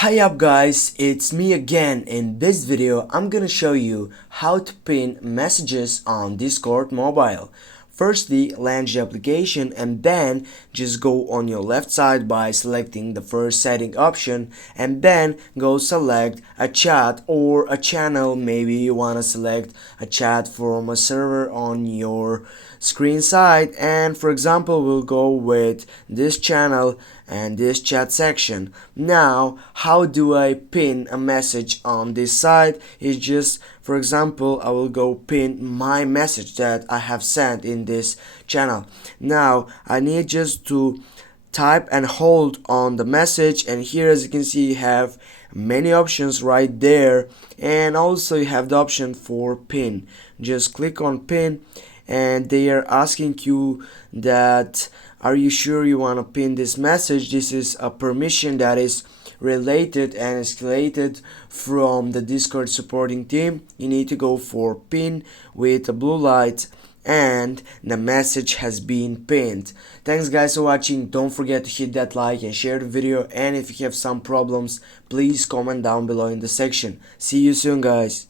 Hi up guys, it's me again. In this video I'm gonna show you how to pin messages on Discord mobile. Firstly, launch the application and then just go on your left side by selecting the first setting option and then go select a chat or a channel. Maybe you wanna select a chat from a server on your screen side, and for example we'll go with this channel and this chat section. Now how do I pin a message on this side? Is just, for example, I will go pin my message that I have sent in this channel. Now I need just to type and hold on the message, and here as you can see you have many options right there, and also you have the option for pin. Just click on pin and they are asking you that are you sure you want to pin this message. This is a permission that is related and escalated from the Discord supporting team. You need to go for pin with a blue light and the message has been pinned. Thanks guys for watching. Don't forget to hit that like and share the video, and if you have some problems please comment down below in the section. See you soon guys.